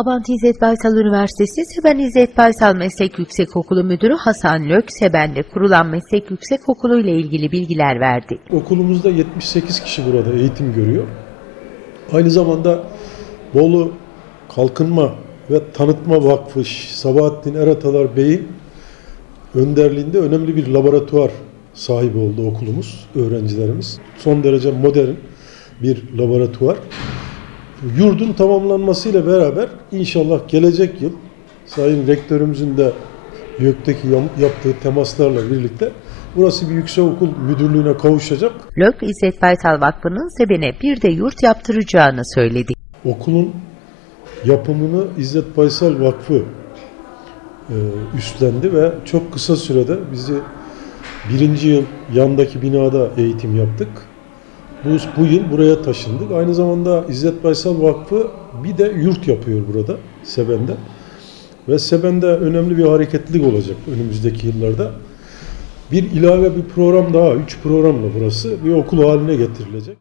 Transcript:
Abant İzzet Baysal Üniversitesi Seben İzzet Baysal Meslek Yüksekokulu Müdürü Hasan Lök, Seben'de kurulan meslek yüksekokulu ile ilgili bilgiler verdi. Okulumuzda 78 kişi burada eğitim görüyor. Aynı zamanda Bolu Kalkınma ve Tanıtma Vakfı Sabahattin Eratalar Bey'in önderliğinde önemli bir laboratuvar sahibi oldu okulumuz, öğrencilerimiz. Son derece modern bir laboratuvar. Yurdun tamamlanmasıyla beraber inşallah gelecek yıl Sayın Rektörümüzün de YÖK'teki yaptığı temaslarla birlikte burası bir yüksekokul müdürlüğüne kavuşacak. Lök, İzzet Baysal Vakfı'nın Seben'e bir de yurt yaptıracağını söyledi. Okulun yapımını İzzet Baysal Vakfı e, üstlendi ve çok kısa sürede bizi birinci yıl yandaki binada eğitim yaptık. Bu, bu yıl buraya taşındık. Aynı zamanda İzzet Baysal Vakfı bir de yurt yapıyor burada Seben'de. Ve Seben'de önemli bir hareketlilik olacak önümüzdeki yıllarda. Bir ilave bir program daha, üç programla burası bir okul haline getirilecek.